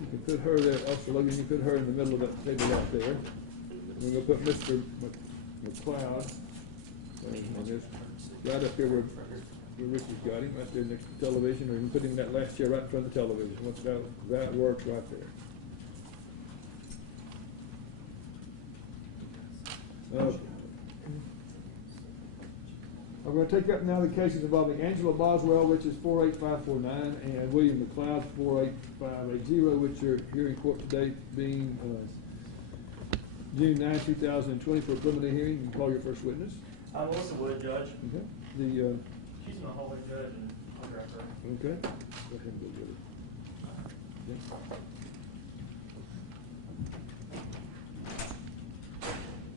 You can put her there, Officer Logan, you put her in the middle of that table right there. We're going to put Mr. McCloud on this, right up here where Richard's got him, right there next to the television, or you can put him in that last chair right in front of the television. Once that works right there. I'm going to take up now the cases involving Angela Boswell, which is 48549, and William McCloud, 48580, which are here in court today, being June 9, 2020, for a preliminary hearing. You can call your first witness. Melissa Wood, Judge. Okay. She's in the hallway, Judge, and I'll grab her. Okay. Go ahead and go get her. Okay.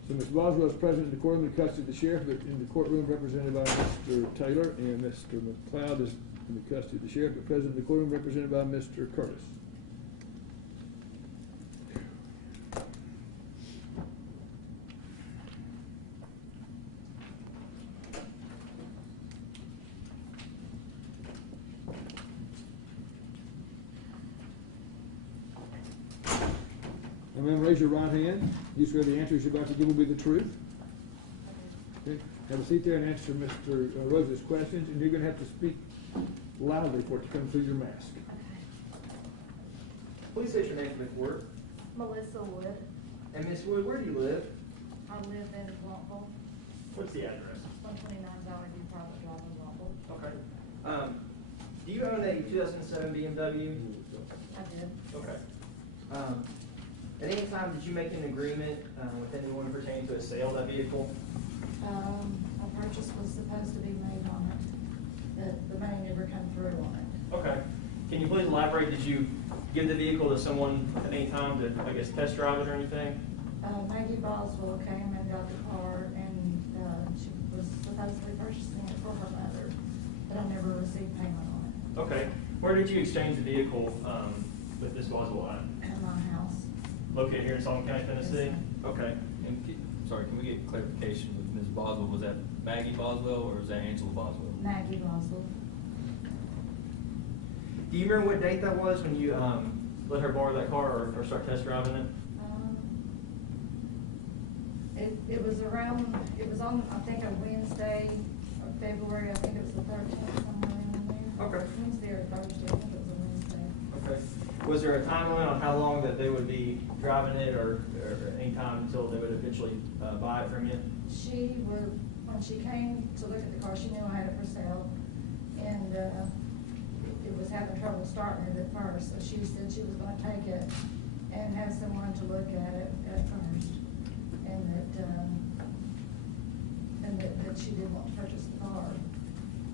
So Ms. Boswell is present in the courtroom in custody of the sheriff, but in the courtroom represented by Mr. Taylor, and Mr. McCloud is in the custody of the sheriff, but present in the courtroom represented by Mr. Curtis. And then raise your right hand. You swear the answers you're about to give will be the truth. Okay. Have a seat there and answer Mr. Rose's questions, and you're going to have to speak loudly for it to come through your mask. Please state your name for the court. Melissa Wood. And Miss Wood, where do you live? I live in Boswell. What's the address? 129 Valley Private Drive in Boswell. Okay. Do you own a 2007 BMW? I did. Okay. At any time, did you make an agreement with anyone pertaining to a sale of that vehicle? A purchase was supposed to be made on it. The money never come through on it. Okay. Can you please elaborate? Did you give the vehicle to someone at any time to, I guess, test drive it or anything? Maggie Boswell came and got the car, and she was supposedly purchasing it for her mother, but I never received payment on it. Okay. Where did you exchange the vehicle with Miss Boswell at? At my house. Located here in Sullivan County, Tennessee? Yes, okay. And sorry, can we get clarification with Ms. Boswell? Was that Maggie Boswell or was that Angela Boswell? Maggie Boswell. Do you remember what date that was when you let her borrow that car or start test driving it? It was on, I think, a Wednesday or February. I think it was the 13th, somewhere in there. Okay. Wednesday or Thursday. I think it was a Wednesday. Okay. Was there a time limit on how long that they would be driving it or any time until they would eventually buy it from you? She would, when she came to look at the car, she knew I had it for sale, and it was having trouble starting it at first, so she said she was going to take it and have someone to look at it at first, and that she didn't want to purchase the car,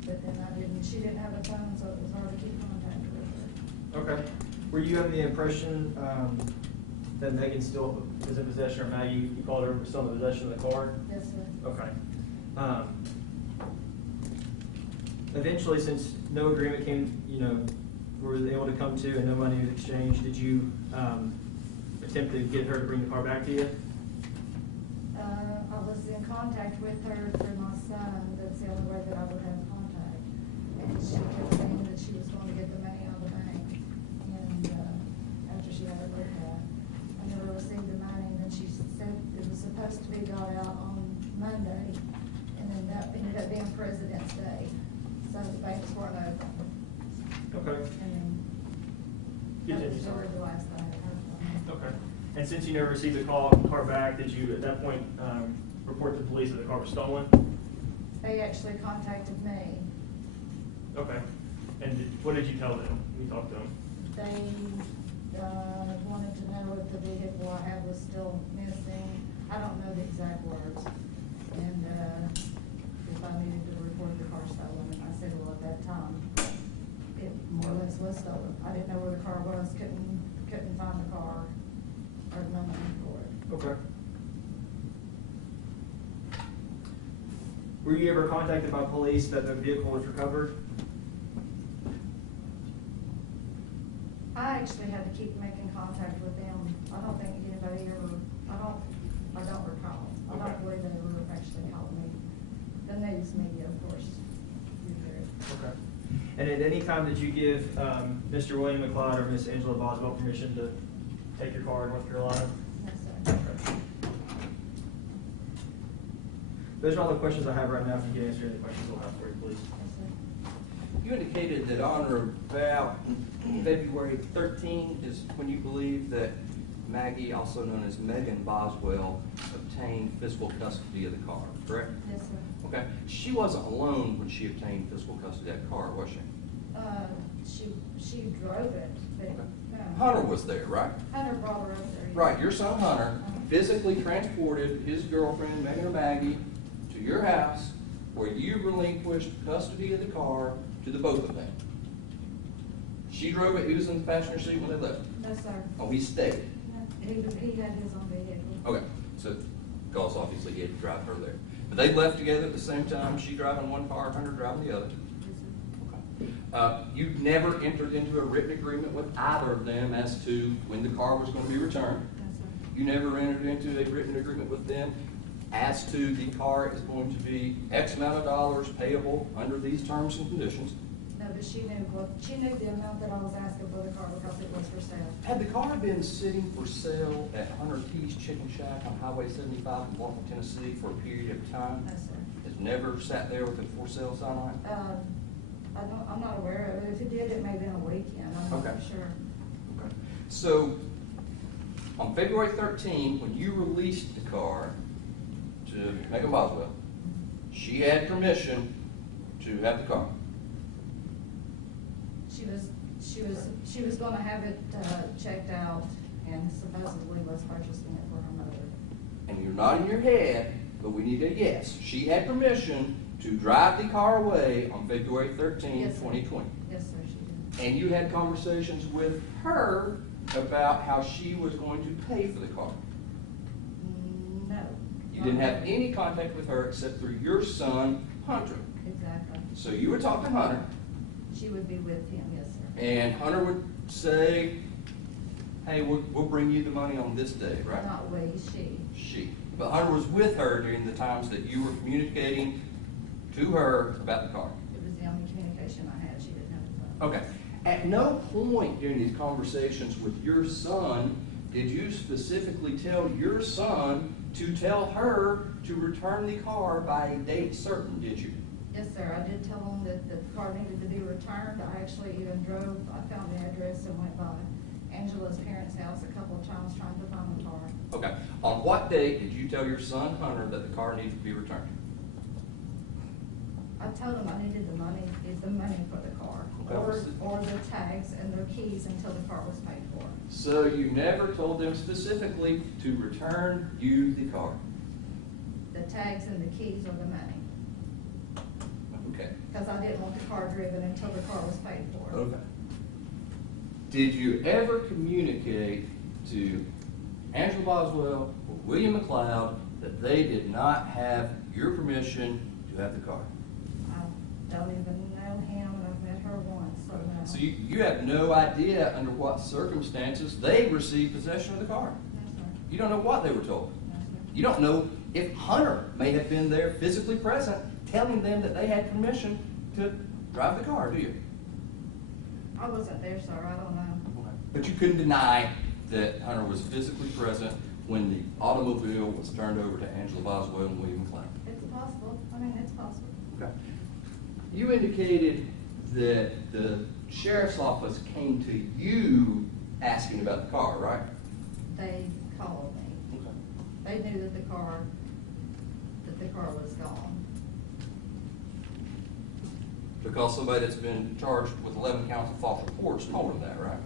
but then she didn't have a phone, so it was hard to keep contact with her. Okay. Were you under the impression that Megan still is in possession, or Maggie, you called her still in possession of the car? Yes, sir. Okay. Eventually, since no agreement came, were able to come to and no money was exchanged, did you attempt to get her to bring the car back to you? I was in contact with her through my son. That's the only way that I would have contact. And she kept saying that she was going to get the money out of the bank. And after she had it looked at, I never received the money. And then she said it was supposed to be got out on Monday. And then that ended up being President's Day. So the banks weren't open. Okay. And that was really the last thing I heard from her. Okay. And since you never received the car back, did you at that point report to the police that the car was stolen? They actually contacted me. Okay. And what did you tell them when you talked to them? They wanted to know if the vehicle I had was still missing. I don't know the exact words. And if I needed to report the car stolen, I said, well, at that time, it more or less was stolen. I didn't know where the car was, couldn't find the car, or no money for it. Okay. Were you ever contacted by police that the vehicle was recovered? I actually had to keep making contact with them. I don't think anybody ever, I don't recall. I don't believe they ever actually called me. The news media, of course, you hear it. Okay. And at any time did you give Mr. William McCloud or Miss Angela Boswell permission to take your car in North Carolina? Yes, sir. Those are all the questions I have right now. If you can answer any questions I'll have for you, please. Yes, sir. You indicated that on or about February 13 is when you believe that Maggie, also known as Megan Boswell, obtained physical custody of the car, correct? Yes, sir. Okay. She wasn't alone when she obtained physical custody of that car, was she? She drove it, but, Okay. no. Hunter was there, right? Hunter brought her up there. yeah. Right, your son Hunter physically transported his girlfriend, Megan or Maggie, to your house where you relinquished custody of the car to the both of them. She drove it, he was in the passenger seat when they left. No, sir. Oh, he stayed. No, he had his own vehicle. Okay, so, because obviously he had to drive her there. But they left together at the same time, she driving one car, Hunter driving the other. Yes, sir. Okay. You never entered into a written agreement with either of them as to when the car was going to be returned. No, sir. You never entered into a written agreement with them as to the car is going to be X amount of dollars payable under these terms and conditions. No, but she knew the amount that I was asking for the car because it was for sale. Had the car been sitting for sale at Hunter Key's Chicken Shack on Highway 75 in Walton, Tennessee for a period of time? No, sir. It's never sat there with a for sale sign on it? I'm not aware of it. If it did, it may have been a weekend. I'm not Okay. sure. Okay. So, on February 13, when you released the car to Megan Boswell, she had permission to have the car. She was gonna have it, checked out and supposedly was purchasing it for her mother. And you're nodding your head, but we need a yes. She had permission to drive the car away on February 13, Yes, sir. 2020. Yes, sir, she did. And you had conversations with her about how she was going to pay for the car. No. You didn't have any contact with her except through your son, Hunter. Exactly. So you would talk to Hunter, She would be with him, yes, sir. and Hunter would say, hey, we'll bring you the money on this day, right? Not we, she. She. But Hunter was with her during the times that you were communicating to her about the car. It was the only communication I had. She didn't have the phone. Okay. At no point during these conversations with your son did you specifically tell your son to tell her to return the car by a date certain, did you? Yes, sir. I did tell him that the car needed to be returned. I actually even drove, I found the address and went by Angela's parents' house a couple of times trying to find the car. Okay. On what date did you tell your son Hunter that the car needed to be returned? I told him I needed the money for the car, Okay. or the tags and the keys until the car was paid for. So you never told them specifically to return you the car? The tags and the keys or the money, Okay. because I didn't want the car driven until the car was paid for. Okay. Did you ever communicate to Angela Boswell or William McCloud that they did not have your permission to have the car? I don't even know him, and I've met her once, so no. So you have no idea under what circumstances they received possession of the car. No, sir. You don't know what they were told. No, sir. You don't know if Hunter may have been there physically present telling them that they had permission to drive the car, do you? I wasn't there, sir. I don't know. But you couldn't deny that Hunter was physically present when the automobile was turned over to Angela Boswell and William McCloud. It's possible. I mean, it's possible. Okay. You indicated that the sheriff's office came to you asking about the car, right? They called me. Okay. They knew that the car was gone. Because somebody that's been charged with 11 counts of false reports told them that, right?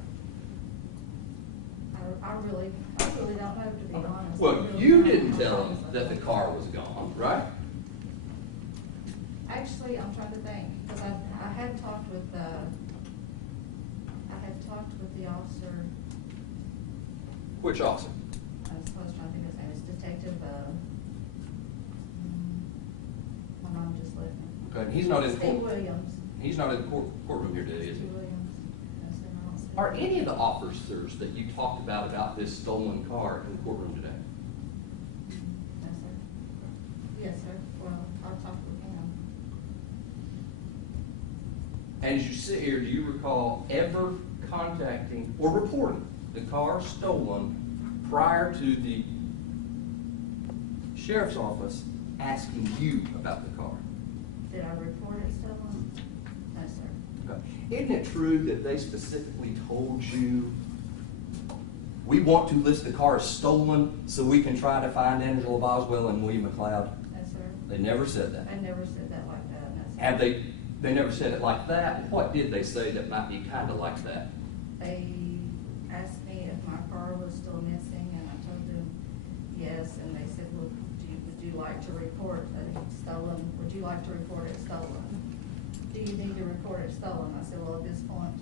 I really don't know, to be honest. I Well, really you don't didn't know. tell them that the car was gone, right? Actually, I'm trying to think, because I had talked with the officer, Which officer? I was trying to think his name, it's Detective, my mom just left me. Okay, he's not in the Steve court. Williams. He's not in the courtroom here today, is he? Steve Williams. Yes, sir, I don't see Are him. any of the officers that you talked about this stolen car in the courtroom today? No, sir. Yes, sir. Well, I'll talk with him. as you sit here, do you recall ever contacting or reporting the car stolen prior to the sheriff's office asking you about the car? Did I report it stolen? No, sir. Okay. Isn't it true that they specifically told you, we want to list the car as stolen so we can try to find Angela Boswell and William McCloud? No, sir. They never said that. I never said that like that, no, sir. Have they never said it like that? What did they say that might be kind of like that? They asked me if my car was still missing, and I told them yes, and they said, well, would you like to report it stolen? Would you like to report it stolen? Do you need to report it stolen? I said, well, at this point,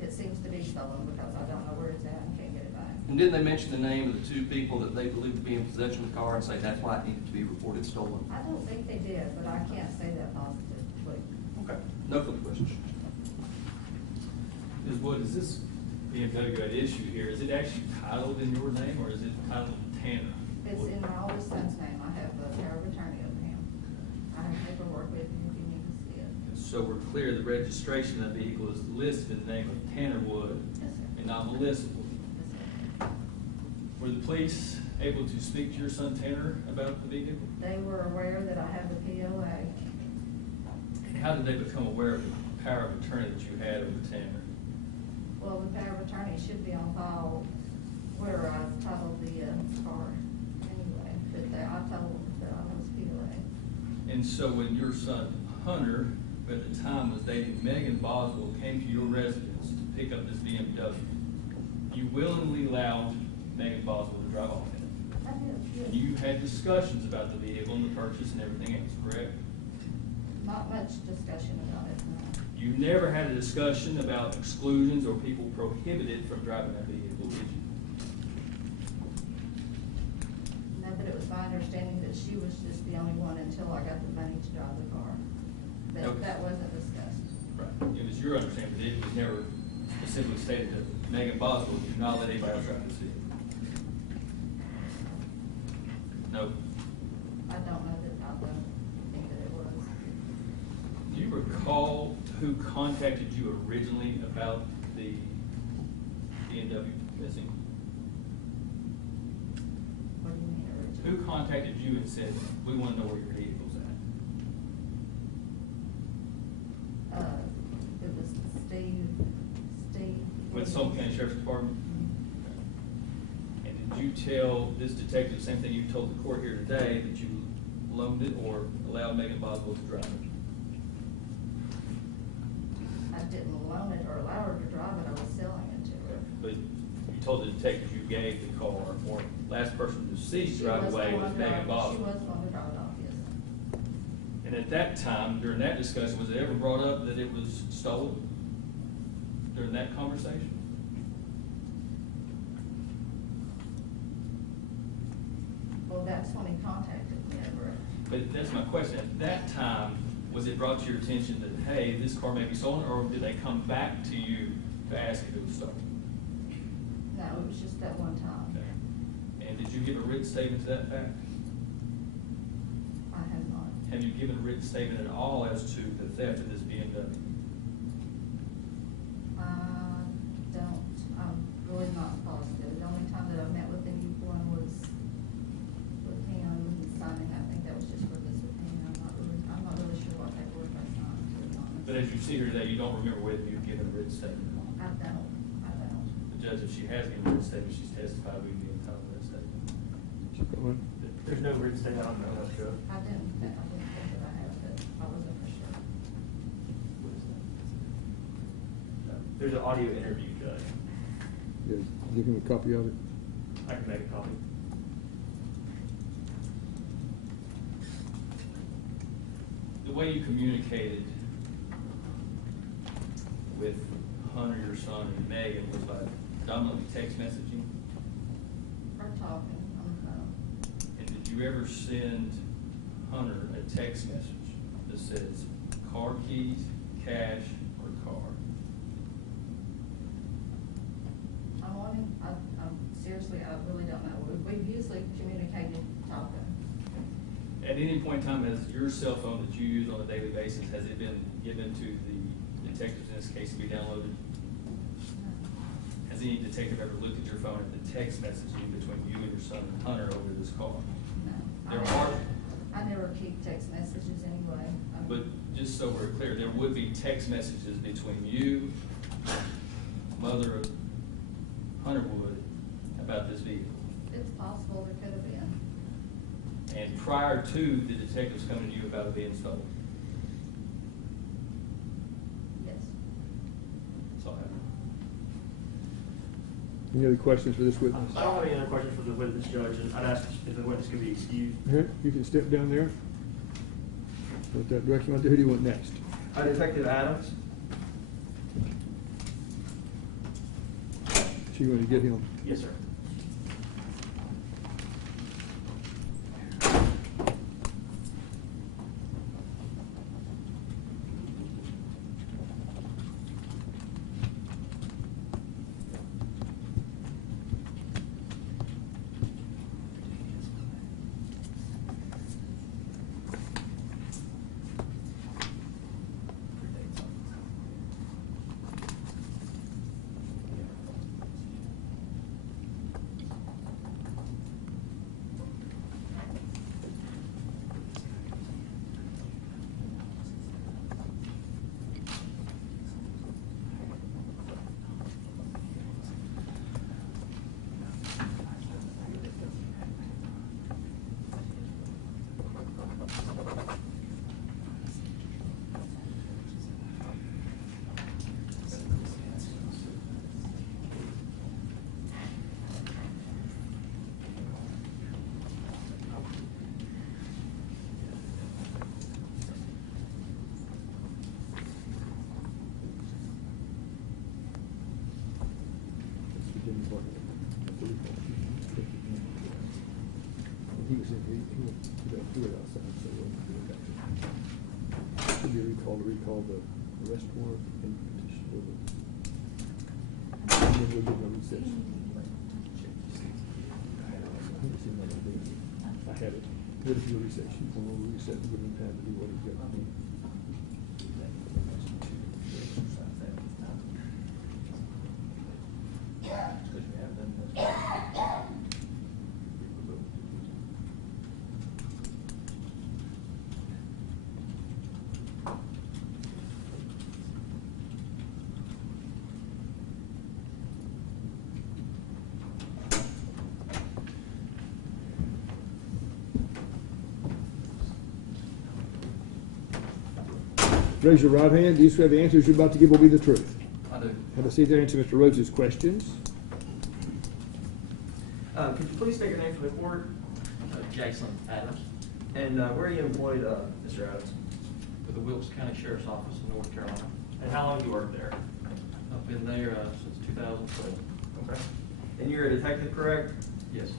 it seems to be stolen because I don't know where it's at and can't get it back. And didn't they mention the name of the two people that they believed to be in possession of the car and say that's why it needed to be reported stolen? I don't think they did, but I can't say that positively. Okay. No further questions. Ms. Wood, is this BMW at issue here, is it actually titled in your name, or is it titled Tanner? It's in my oldest son's name. I have a power of attorney over him. I have paperwork with me if you need to see it. So we're clear, the registration of the vehicle is listed in the name of Tanner Wood Yes, sir. and not Melissa Wood. Yes, sir. Were the police able to speak to your son Tanner about the vehicle? They were aware that I have the POA. And how did they become aware of the power of attorney that you had over Tanner? Well, the power of attorney should be on file where I titled the car anyway, but I told them that I was POA. And so when your son Hunter, who at the time was dating Megan Boswell, came to your residence to pick up this BMW, you willingly allowed Megan Boswell to drive off in it? I did, yes. You had discussions about the vehicle and the purchase and everything else, correct? Not much discussion about it, no. You never had a discussion about exclusions or people prohibited from driving that vehicle, did you? No, but it was my understanding that she was just the only one until I got the money to drive the car. Okay. That wasn't discussed. Right. It was your understanding, but it was never specifically stated that Megan Boswell did not let anybody else drive the vehicle. No. I don't know that, I don't think that it was. Do you recall who contacted you originally about the BMW missing? What do you mean originally? Who contacted you and said, we want to know where your vehicle's at? It was Steve. With Sullivan County Sheriff's Department? And did you tell this detective the same thing you told the court here today, that you loaned it or allowed Megan Boswell to drive it? I didn't loan it or allow her to drive it, I was selling it to her. But you told the detective you gave the car, or last person to see She drive was away the was one Megan She Boswell. was going to drive it off, yes. And at that time, during that discussion, was it ever brought up that it was stolen? During that conversation? Well, that's when he contacted me over it. But that's my question. At that time, was it brought to your attention that, hey, this car may be stolen, or did they come back to you to ask if it was stolen? No, it was just that one time. Okay. And did you give a written statement to that fact? I have not. Have you given a written statement at all as to the theft of this BMW? I'm really not positive. The only time that I met with anyone was with him signing. I think that was just for this opinion. I'm not really sure what paperwork I signed, to be honest. But as you see here today, you don't remember whether you've given a written statement or not. I don't. The judge, if she has given a written statement, she's testified, we'd be entitled to that statement. There's no written statement on that, that's good. I didn't think that I had it. I wasn't for sure. There's an audio interview, Judge. Yeah, give him a copy of it. I can make a copy. The way you communicated with Hunter, your son, and Megan was by predominantly text messaging? Or talking on the phone. And did you ever send Hunter a text message that says car keys, cash, or car? Seriously, I really don't know. We've usually communicated talking. At any point in time, has your cell phone that you use on a daily basis, has it been given to the detectives in this case to be downloaded? Has any detective ever looked at your phone and the text messaging between you and your son Hunter over this car? No. There are, I never keep text messages anyway. but just so we're clear, there would be text messages between you, mother of Hunter Wood, about this vehicle. It's possible there could have been. And prior to the detectives coming to you about it being stolen. Yes. That's all I have. Any other questions for this witness? I don't have any other questions for the witness, Judge, and I'd ask if the witness could be excused. Here, you can step down there. With that direction, who do you want next? Detective Adams. So you want to get him? Yes, sir. He was outside, so should be a recall to recall the arrest warrant and petition for the. And then we'll give them a recess. I had it. What if you recess? You can reset, give him time to do what he's got to do. Raise your right hand. Do you swear the answers you're about to give will be the truth? I do. Have a seat there and answer Mr. Rhodes' questions. Could you please state your name for the court? Jason Adams, And where are you employed, Mr. Adams? with the Wilkes County Sheriff's Office in North Carolina. And how long have you worked there? I've been there since 2012. Okay. And you're a detective, correct? Yes.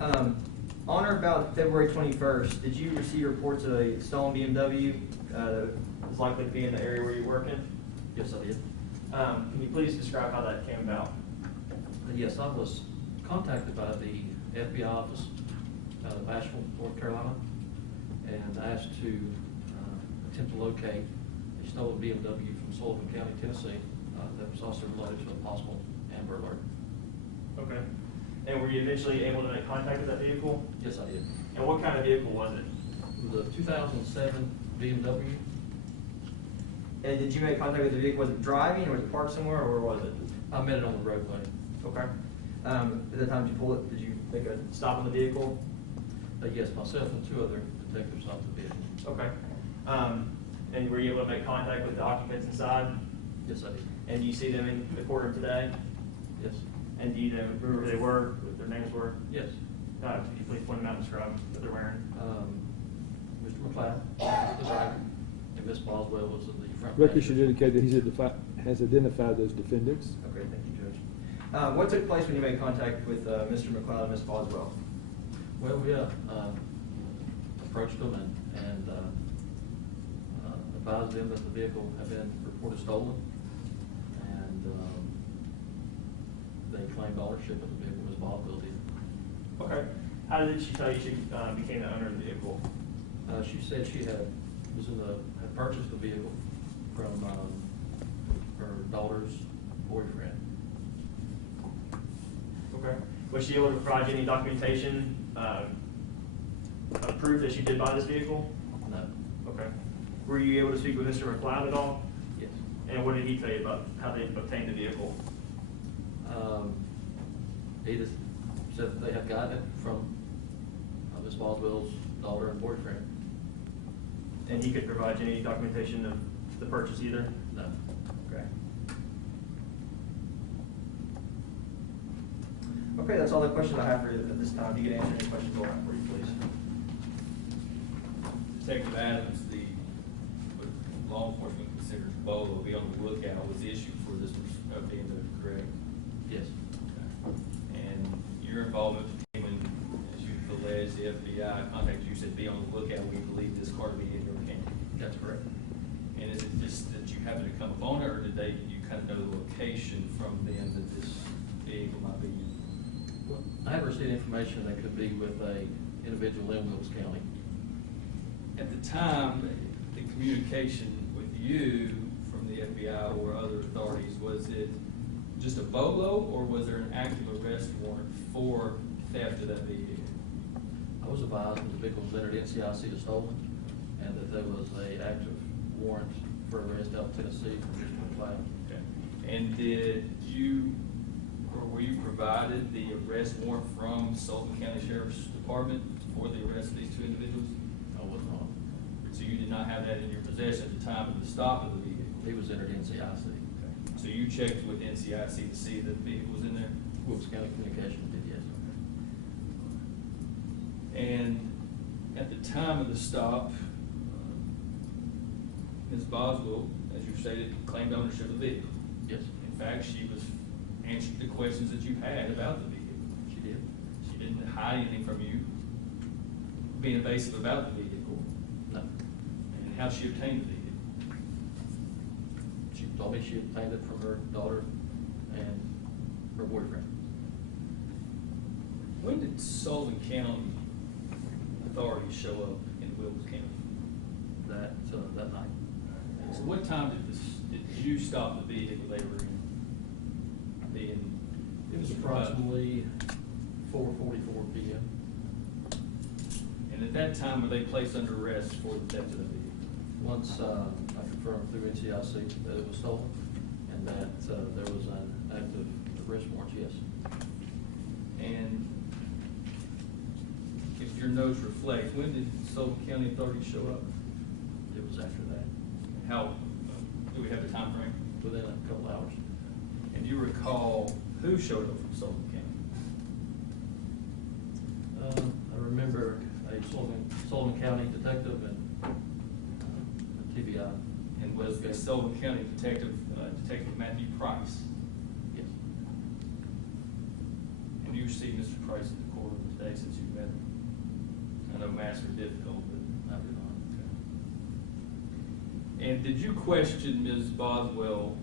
On or about February 21st, did you receive reports of a stolen BMW that was likely to be in the area where you're working? Yes, I did. Can you please describe how that came about? Yes, I was contacted by the FBI office out of Boswell, North Carolina, and asked to attempt to locate a stolen BMW from Sullivan County, Tennessee, that was also related to a possible Amber Alert. Okay. And were you eventually able to make contact with that vehicle? Yes, I did. And what kind of vehicle was it? It was a 2007 BMW. And did you make contact with the vehicle? Was it driving or was it parked somewhere or where was it? I met it on the roadway. Okay. At the time you pull it, did you make a stop on the vehicle? Yes, myself and two other detectives stopped the vehicle. Okay. And were you able to make contact with the occupants inside? Yes, I did. And do you see them in the courtroom today? Yes. And do you know who they were, what their names were? Yes. Could you please point them out and describe what they're wearing? Mr. McCloud, the driver, and Miss Boswell was in the front. Record should indicate that has identified those defendants. Okay, thank you, Judge. What took place when you made contact with Mr. McCloud and Miss Boswell? Well, we approached them and advised them that the vehicle had been reported stolen, and they claimed ownership of the vehicle. Ms. Boswell did. Okay. How did she tell you she became the owner of the vehicle? She said she had purchased the vehicle from her daughter's boyfriend. Okay. Was she able to provide you any documentation, of proof that she did buy this vehicle? No. Okay. Were you able to speak with Mr. McCloud at all? Yes. And what did he tell you about how they obtained the vehicle? He just said that they had gotten it from Ms. Boswell's daughter and boyfriend. And he could provide you any documentation of the purchase either? No. Okay. Okay, that's all the questions I have for you at this time. If you could answer any questions I have for you, please. Detective Adams, what law enforcement considers BOLO, be on the lookout, was issued for this BMW, correct? Yes. And your involvement became when, as you've alleged, the FBI contacted you, said be on the lookout, we believe this car to be in your county. That's correct. And is it just that you happened to come upon it, or did you kind of know the location from them that this vehicle might be in? Well, I have received information that could be with a individual in Wilkes County. At the time, the communication with you from the FBI or other authorities, was it just a BOLO, or was there an active arrest warrant for theft of that vehicle? I was advised that the vehicle was entered NCIC to stolen, and that there was a active warrant for arrest out in Tennessee from Mr. McCloud. Okay. And did you, or were you provided the arrest warrant from Sullivan County Sheriff's Department for the arrest of these two individuals? I was not. So you did not have that in your possession at the time of the stop of the vehicle? He was entered NCIC. Okay. So you checked with NCIC to see that the vehicle was in there? Wilkes County Communications did, yes. And at the time of the stop, Ms. Boswell, as you stated, claimed ownership of the vehicle. Yes, In fact, she was answered the questions that you had about the vehicle. she did. She didn't hide anything from you, being evasive about the vehicle, No. and how she obtained the vehicle. She told me she obtained it from her daughter and her boyfriend. When did Sullivan County authorities show up in Wilkes County? That night. So what time did you stop the vehicle they were in? It was approximately 4:44 p.m. And at that time, were they placed under arrest for the theft of the vehicle? Once I confirmed through NCIC that it was stolen and that there was an active arrest warrant, yes. And if your notes reflect, when did Sullivan County authorities show up? It was after that, How, do we have the time frame? within a couple hours. And do you recall who showed up from Sullivan County? I remember a Sullivan County detective and a TBI. And was the Sullivan County detective, Detective Matthew Price? Yes. And you see Mr. Price at the court today since you met him? I know masks are difficult, but. I did not. And did you question Ms. Boswell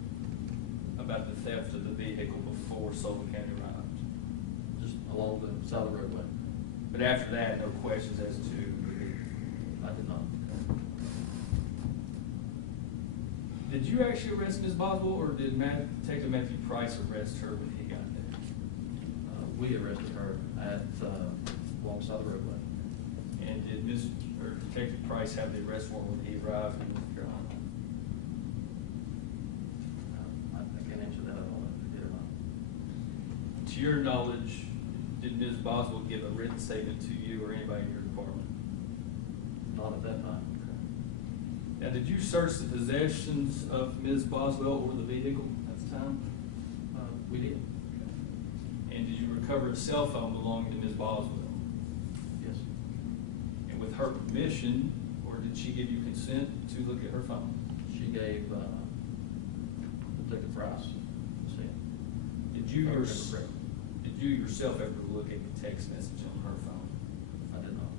about the theft of the vehicle before Sullivan County arrived? Just along the side of the roadway. But after that, no questions as to. I did not. Did you actually arrest Ms. Boswell, or did Detective Matthew Price arrest her when he got there? We arrested her at alongside the roadway. And did Detective Price have the arrest warrant when he arrived in North Carolina? I can't answer that. I don't know if he did or not. To your knowledge, did Ms. Boswell give a written statement to you or anybody in your department? Not at that time. Now, did you search the possessions of Ms. Boswell or the vehicle at the time? We did. And did you recover a cell phone belonging to Ms. Boswell? Yes. And with her permission, or did she give you consent to look at her phone? She gave Detective Price consent. Did you If I remember correctly. Did you yourself ever look at the text message on her phone? I did not.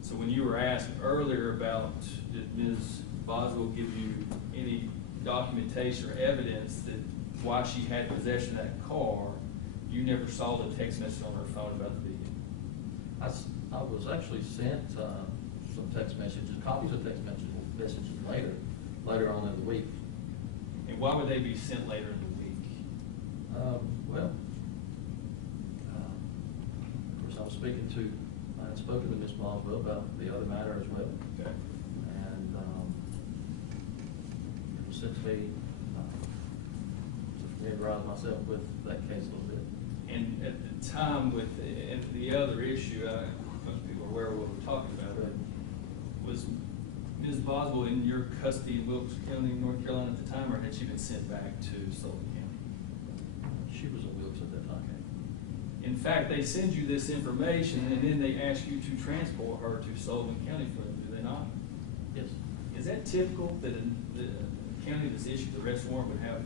So when you were asked earlier about, did Ms. Boswell give you any documentation or evidence that why she had possession of that car, you never saw the text message on her phone about the vehicle? I was actually sent some text messages, copies of text messages later on in the week. And why would they be sent later in the week? Well, of course, I had spoken to Ms. Boswell about the other matter as well. Okay. And essentially, to familiarize myself with that case a little bit. And at the time with the other issue, most people are aware of what we're talking about, but was Ms. Boswell in your custody in Wilkes County, North Carolina at the time, or had she been sent back to Sullivan County? She was in Wilkes at that time. In fact, they send you this information and then they ask you to transport her to Sullivan County for them, do they not? Yes. Is that typical that the county that's issued the arrest warrant would have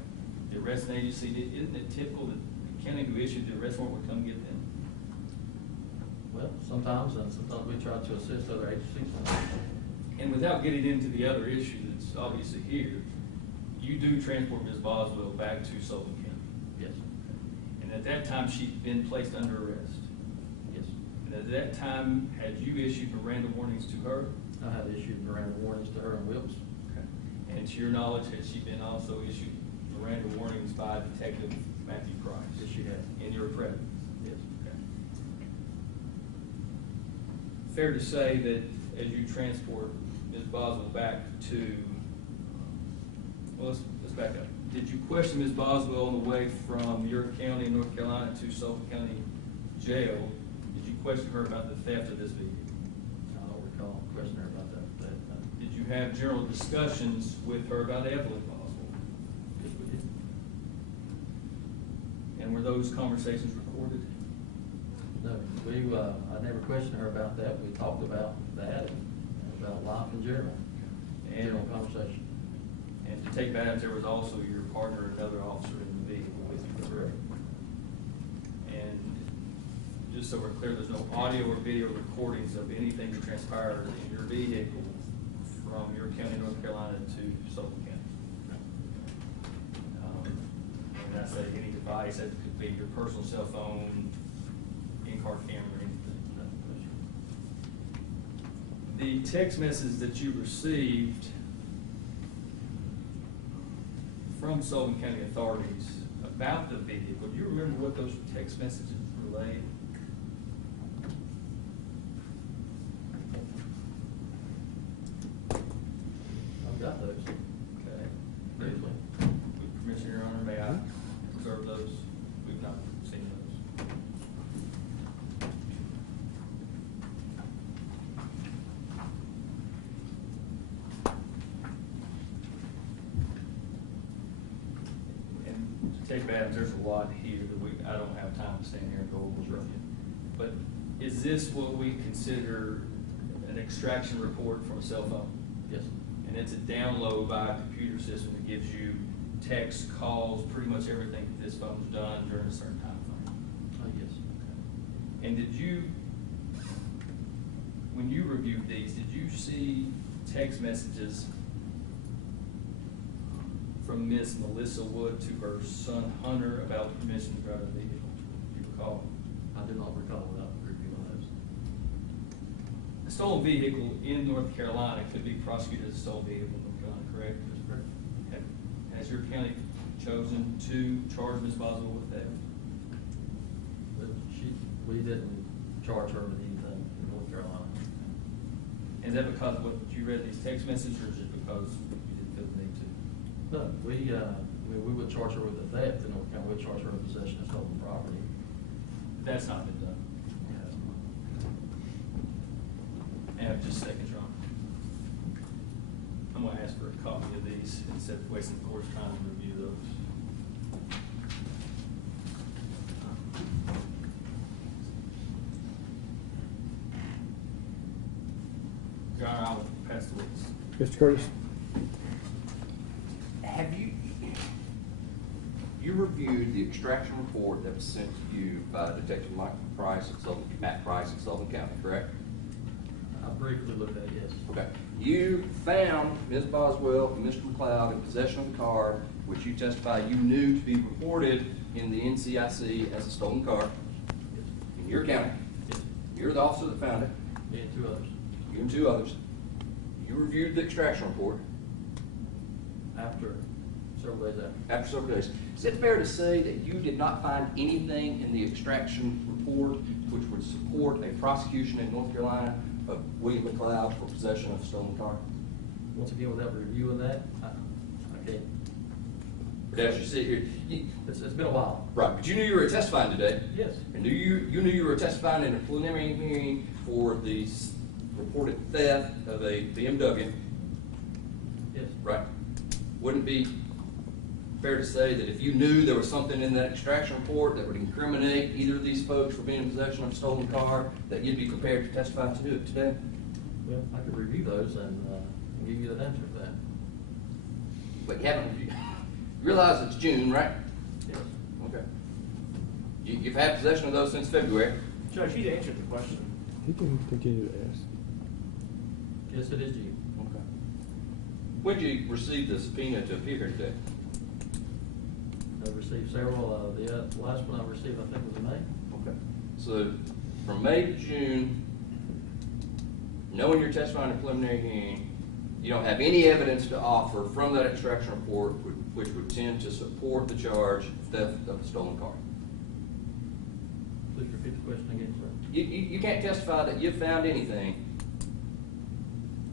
the arresting agency? Isn't it typical that the county who issued the arrest warrant would come get them? Well, sometimes, and sometimes we try to assist other agencies. And without getting into the other issue that's obviously here, you do transport Ms. Boswell back to Sullivan County. Yes. And at that time, she'd been placed under arrest. Yes. And at that time, had you issued Miranda warnings to her? I had issued Miranda warnings to her in Wilkes. And to your knowledge, had she been also issued Miranda warnings by Detective Matthew Price? Yes, she had. In your presence? Yes. Okay. Fair to say that as you transport Ms. Boswell back to, well, let's back up. Did you question Ms. Boswell on the way from your county, North Carolina, to Sullivan County Jail? Did you question her about the theft of this vehicle? I don't recall questioning her about that. Did you have general discussions with her about Evelyn Boswell? Yes, we did. And were those conversations recorded? No, I never questioned her about that. We talked about that and about life in general. General conversation. And to take balance, there was also your partner, another officer in the vehicle with you, correct? And just so we're clear, there's no audio or video recordings of anything that transpired in your vehicle from your county, North Carolina, to Sullivan County. And I say any device, that could be your personal cell phone, in-car camera, anything. The text message that you received from Sullivan County authorities about the vehicle, do you remember what those text messages relayed? I've got those. Okay. Briefly. With permission, Your Honor, may I observe those? We've not seen those. And to take balance, there's a lot here that I don't have time to stand here and go over with you. But is this what we consider an extraction report from a cell phone? Yes. And it's a download by a computer system that gives you text, calls, pretty much everything that this phone's done during a certain time frame. Yes. And did you, when you reviewed these, did you see text messages from Miss Melissa Wood to her son Hunter about permission to drive the vehicle? Do you recall? I do not recall without reviewing those. A stolen vehicle in North Carolina could be prosecuted as a stolen vehicle in North Carolina, correct? That's correct. Has your county chosen to charge Ms. Boswell with that? But we didn't charge her with anything in North Carolina. Is that because of what you read these text messages, or just because you didn't feel the need to? No, we would charge her with the theft in North Carolina. We'd charge her with possession of stolen property. That's not been done. And just a second, John. I'm gonna ask for a copy of these instead of wasting the court's time to review those. Your Honor, I will pass the witness. Mr. Curtis? Have you reviewed the extraction report that was sent to you by Detective Matt Price at Sullivan County, correct? I briefly looked at it, yes. Okay. You found Ms. Boswell and Mr. McCloud in possession of the car, which you testified you knew to be reported in the NCIC as a stolen car in your county. Yes. You're the officer that found it. Me and two others. You and two others. You reviewed the extraction report. After several days after. After several days. Is it fair to say that you did not find anything in the extraction report which would support a prosecution in North Carolina of William McCloud for possession of a stolen car? Once again, without reviewing that, I can't. But as you sit here, It's been a while. right, but you knew you were testifying today. Yes. And you knew you were testifying in a preliminary hearing for the reported theft of a BMW, Yes. right? Wouldn't it be fair to say that if you knew there was something in that extraction report that would incriminate either of these folks for being in possession of a stolen car, that you'd be prepared to testify to it today? Well, I could review those and give you the answer to that. But you haven't, you realize it's June, right? Yes. Okay. You've had possession of those since February. Judge, he's answered the question. He can continue to ask. Yes, it is due. Okay. When did you receive the subpoena to appear here today? I've received several. The last one I received, I think, was in May. Okay. So from May to June, knowing you're testifying in a preliminary hearing, you don't have any evidence to offer from that extraction report which would tend to support the charge of theft of a stolen car. Please repeat the question again, sir. You can't testify that you've found anything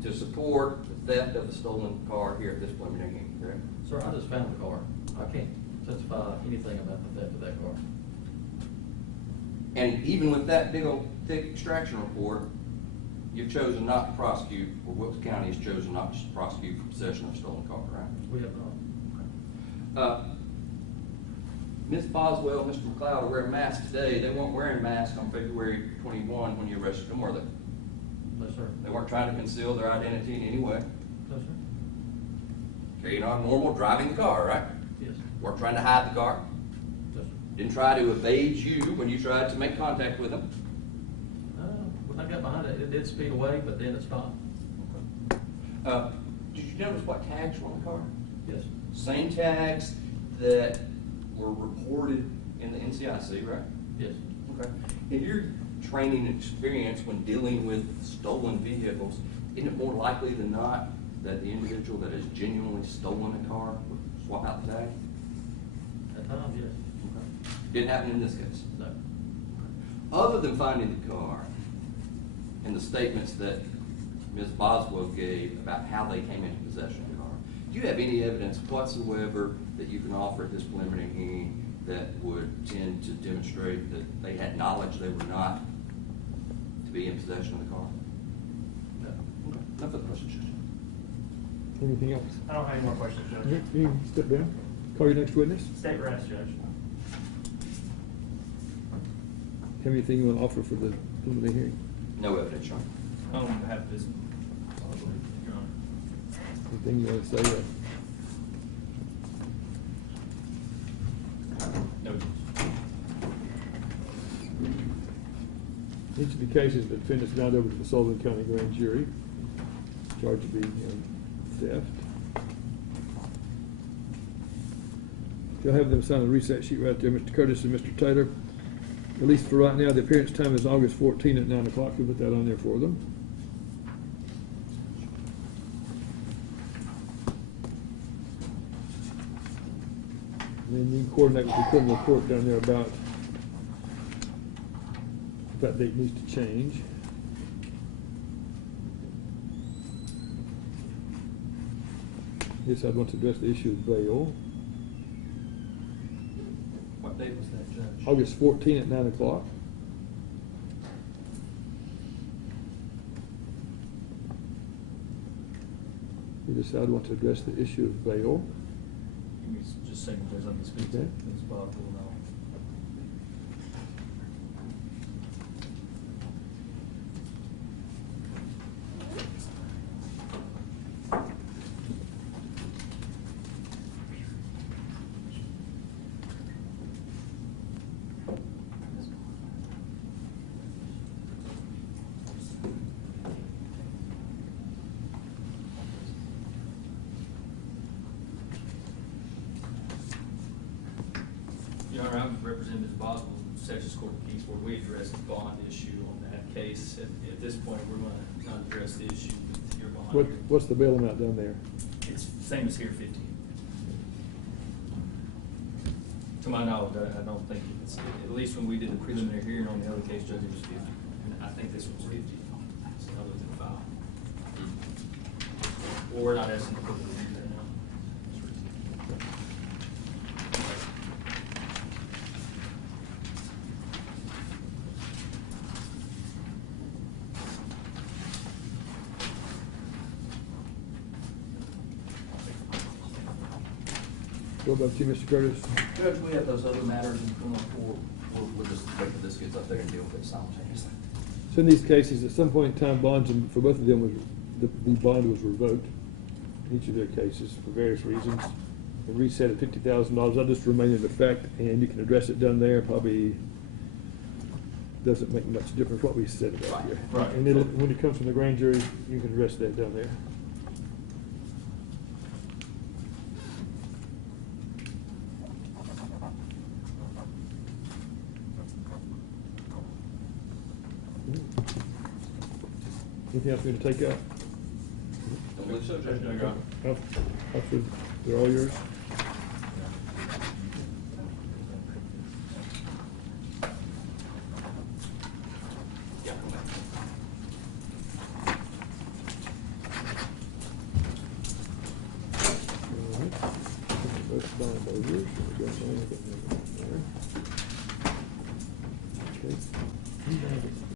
to support the theft of the stolen car here at this preliminary hearing, correct? Sir, I just found the car. I can't testify anything about the theft of that car. And even with that big old thick extraction report, you've chosen not to prosecute, or Wilkes County has chosen not to prosecute for possession of a stolen car, right? We have not. Ms. Boswell, Mr. McCloud are wearing masks today. They weren't wearing masks on February 21 when you arrested them, were they? No, sir. They weren't trying to conceal their identity in any way. No, sir. Carrying on normal, driving the car, right? Yes. Weren't trying to hide the car. No, sir. Didn't try to evade you when you tried to make contact with them. When I got behind it, it did speed away, but then it stopped. Did you notice what tags were on the car? Yes. Same tags that were reported in the NCIC, right? Yes. Okay. In your training and experience when dealing with stolen vehicles, isn't it more likely than not that the individual that has genuinely stolen a car would swap out the tag? At times, yes. Okay. Didn't happen in this case. No. Other than finding the car and the statements that Ms. Boswell gave about how they came into possession of the car, do you have any evidence whatsoever that you can offer at this preliminary hearing that would tend to demonstrate that they had knowledge they were not to be in possession of the car? No. Okay. No further questions, Judge. Anything else? I don't have any more questions, Judge. You can step down. Call your next witness. State rest, Judge. Have anything you want to offer for the preliminary hearing? No evidence, Your Honor. On behalf of this, Your Honor. Anything you want to say? No. Each of the cases, the defendant's gone over to the Sullivan County Grand Jury, charged of being theft. You'll have them sign a reset sheet right there, Mr. Curtis and Mr. Taylor. At least for right now, the appearance time is August 14 at 9 o'clock. We'll put that on there for them. And then you can coordinate with the criminal court down there about if that date needs to change. Yes, I'd want to address the issue of bail. What date was that, Judge? August 14 at 9 o'clock. You decide want to address the issue of bail. Give me just a second, please, let me speak to Okay. Ms. Boswell now. Your Honor, I'm representing Ms. Boswell, Sessions Court in Kingsport. We addressed the bond issue on that case. At this point, we're going to not address the issue with your bond. What's the bail amount down there? It's same as here, 50. To my knowledge, I don't think it's, at least when we did the preliminary hearing on the other case, Judge, it was 50. And I think this one's 50, other than 5. Well, we're not asking to put it in there now. What about you, Mr. Curtis? Judge, we have those other matters in criminal court, we'll just wait till this gets up there and deal with it simultaneously. So in these cases, at some point in time, bonds, for both of them, the bond was revoked, in each of their cases, for various reasons. And reset at $50,000, I'll just remain in effect, and you can address it down there, probably doesn't make much difference what we said about here. Right. And it'll, when it comes from the grand jury, you can address that down there. Anything else we're gonna take out? Don't believe so, Judge. Officer, they're all yours? Yeah. All right. Both bond over, so we got one of them.